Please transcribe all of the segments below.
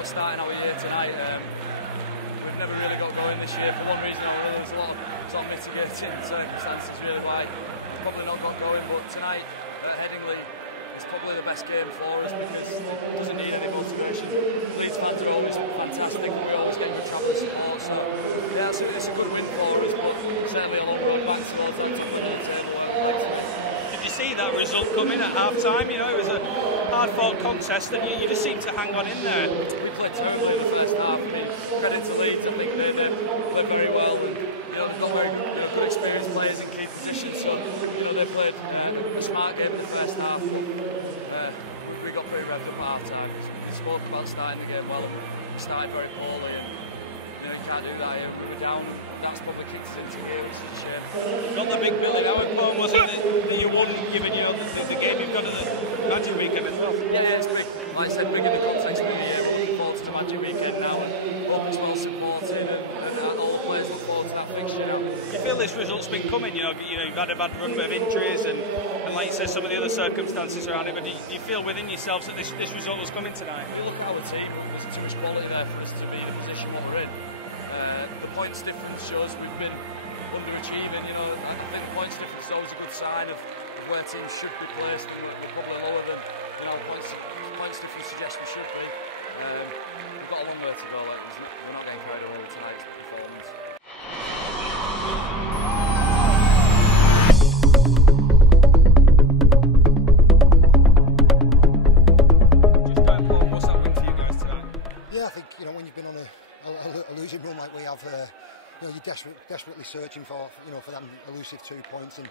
about starting our year tonight. We've never really got going this year for one reason or another. There's a lot of sort of mitigating circumstances really why we've probably not got going, but tonight at Headingley it's probably the best game for us because it doesn't need any motivation. Leeds fans are always fantastic and we always get good travelling support, so yeah, it's a good win for us, but certainly a long road back towards that Did you see that result coming at half time? You know, it was a hard fought contest and you just seemed to hang on in there. We played terribly in the first half. I mean, credit to Leeds, I think they played very well. And, they've got very good experienced players in key positions, so they played a smart game in the first half. But, we got pretty revved up at half time. We spoke about starting the game well, and we started very poorly, and you can't do that here. We were down, and that's probably kicked us into gear, which is a shame. Not the big building. How important was it that you won, given the game you've got at the Magic Weekend as well? Yeah, it's big. Like I said, big in the context of the year. We're looking forward to the Magic Weekend now, and hope it's well supported, and all the players look forward to that fixture. You feel this result's been coming? You've had a bad run of injuries, and like you said, some of the other circumstances around it. But do you feel within yourselves that this result was coming tonight? You look at our team. There's too much quality there for us to be in a position what we're in. The points difference shows we've been underachieving. I think the points difference is always a good sign of where teams should be placed. We're probably lower than points difference suggests we should be. We've got a long way to go. We're not getting carried away with tonight's performance. Just going forward, what's that win for you guys tonight? Yeah, I think when you've been on a losing run like we have, you're desperately searching for them elusive 2 points. And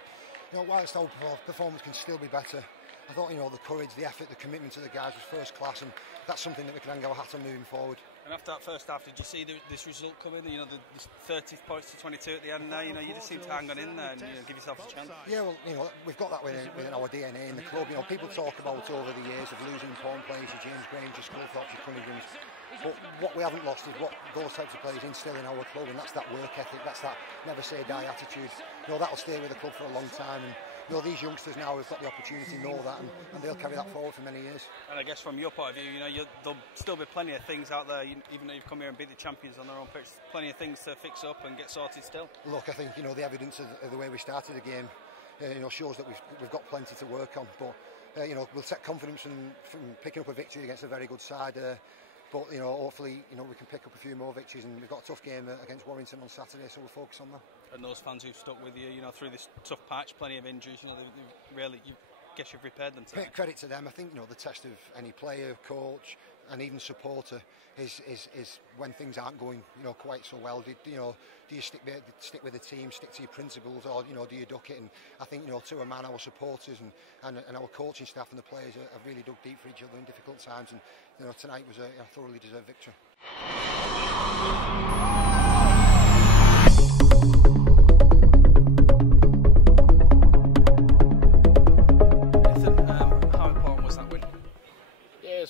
whilst our performance can still be better, I thought the courage, the effort, the commitment to the guys was first class, and that's something that we can hang our hat on moving forward. And after that first half, did you see this result coming? The 30 points to 22 at the end there. You just seem to hang on in there and give yourself a chance. Yeah, well, we've got that within our DNA in the club. People talk about over the years of losing important players, your James Granger, Sculthorpe, your Cunningham's. But what we haven't lost is what those types of players instill in our club, and that's that work ethic, that's that never say die attitude. That'll stay with the club for a long time. And these youngsters now have got the opportunity to know that, and they'll carry that forward for many years. And I guess from your point of view, there'll still be plenty of things out there, even though you've come here and beat the champions on their own pitch, plenty of things to fix up and get sorted still. Look, I think the evidence of the way we started the game, shows that we've got plenty to work on. But we'll take confidence from picking up a victory against a very good side. But hopefully we can pick up a few more victories, and we've got a tough game against Warrington on Saturday, so we'll focus on that. And those fans who've stuck with you, through this tough patch, plenty of injuries, guess you've repaired them today. Credit to them. I think the test of any player, coach, and even supporter is when things aren't going quite so well. Do you stick with the team, stick to your principles, or do you duck it? And I think to a man, our supporters and our coaching staff and the players have really dug deep for each other in difficult times. And tonight was a thoroughly deserved victory.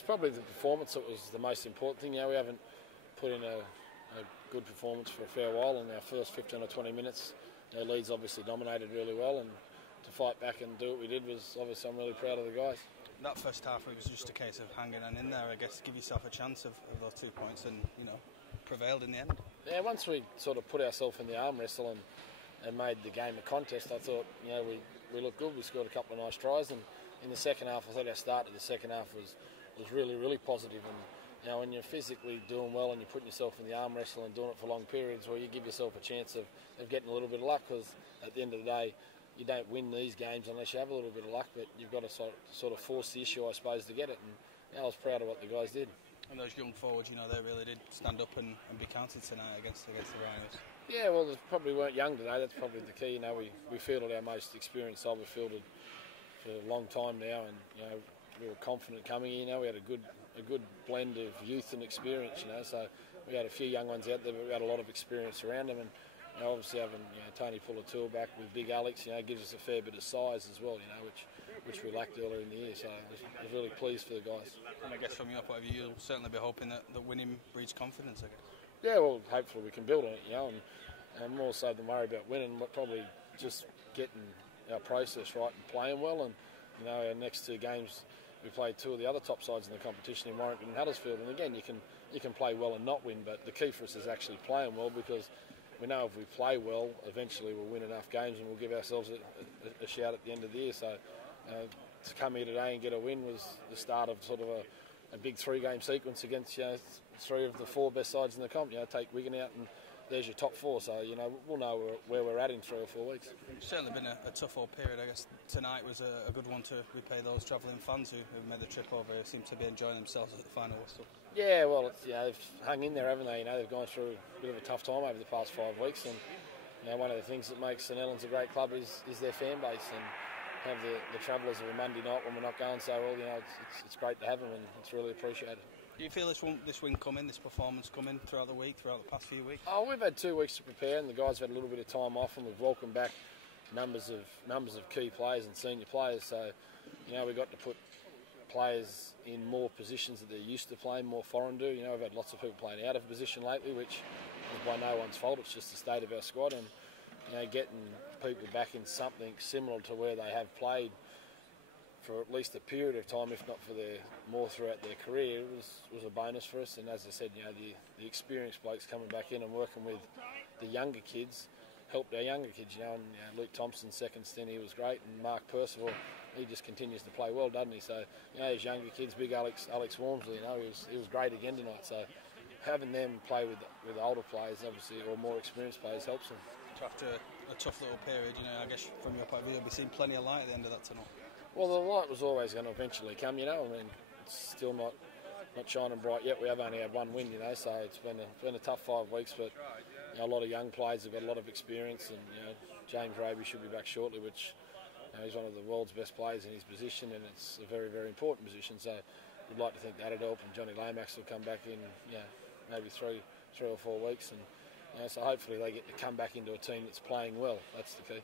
Probably the performance that was the most important thing. We haven't put in a good performance for a fair while. In our first 15 or 20 minutes, Leeds obviously dominated really well, and to fight back and do what we did was obviously I'm really proud of the guys. That first half, it was just a case of hanging on in there. I guess give yourself a chance of those 2 points, and prevailed in the end. Yeah, once we sort of put ourselves in the arm wrestle and made the game a contest, I thought we looked good. We scored a couple of nice tries, and in the second half, I thought our start to the second half was really, really positive. And when you're physically doing well and you're putting yourself in the arm wrestle and doing it for long periods, you give yourself a chance of getting a little bit of luck, because at the end of the day, you don't win these games unless you have a little bit of luck, but you've got to sort of force the issue, I suppose, to get it. And I was proud of what the guys did. And those young forwards, they really did stand up and be counted tonight against the Rhinos. Yeah, well, they probably weren't young today. That's probably the key. We fielded our most experienced side. We fielded for a long time now, and we were confident coming in. We had a good blend of youth and experience. So we had a few young ones out there, but we had a lot of experience around them. And obviously having Tony pull a tool back with Big Alex, gives us a fair bit of size as well. Which we lacked earlier in the year. So I was really pleased for the guys. And I guess from your point of view, you'll certainly be hoping that winning breeds confidence, I guess. Yeah, well, hopefully we can build on it. And more so than worry about winning, but probably just getting our process right and playing well. And our next 2 games we played two of the other top sides in the competition in Warrington and Huddersfield, and again, you can play well and not win, but the key for us is actually playing well, because we know if we play well, eventually we'll win enough games and we'll give ourselves a shout at the end of the year. So to come here today and get a win was the start of sort of a big 3-game sequence against 3 of the 4 best sides in the comp. Take Wigan out and there's your top 4, so we'll know where we're at in 3 or 4 weeks. It's certainly been a tough old period. I guess tonight was a good one to repay those travelling fans who made the trip over. Seem to be enjoying themselves at the final whistle. Yeah, well, they've hung in there, haven't they? They've gone through a bit of a tough time over the past 5 weeks, and one of the things that makes St.Helens a great club is their fan base, and have the travellers of a Monday night when we're not going so well. It's great to have them, and it's really appreciated. Do you feel this win coming, this performance coming throughout the week, throughout the past few weeks? Oh, we've had 2 weeks to prepare, and the guys have had a little bit of time off, and we've welcomed back numbers of key players and senior players. So, we've got to put players in more positions that they're used to playing, more foreign do. We've had lots of people playing out of position lately, which is by no one's fault. It's just the state of our squad, and getting people back in something similar to where they have played for at least a period of time, if not for more throughout their career, was a bonus for us. And as I said, the experienced blokes coming back in and working with the younger kids helped our younger kids. And Luke Thompson's second stint, he was great, and Mark Percival, he just continues to play well, doesn't he? So his younger kids, big Alex Walmsley, he was great again tonight. So having them play with older players, obviously, or more experienced players, helps them. After a tough little period, I guess from your point of view, you'll be seeing plenty of light at the end of that tunnel. Well, the light was always going to eventually come, it's still not shining bright yet. We have only had 1 win, so it's been a tough 5 weeks, but a lot of young players have got a lot of experience, and James Raby should be back shortly, which he's one of the world's best players in his position, and it's a very, very important position, so we'd like to think that'd help, and Johnny Lomax will come back in maybe 3 or 4 weeks, and so hopefully they get to come back into a team that's playing well. That's the key.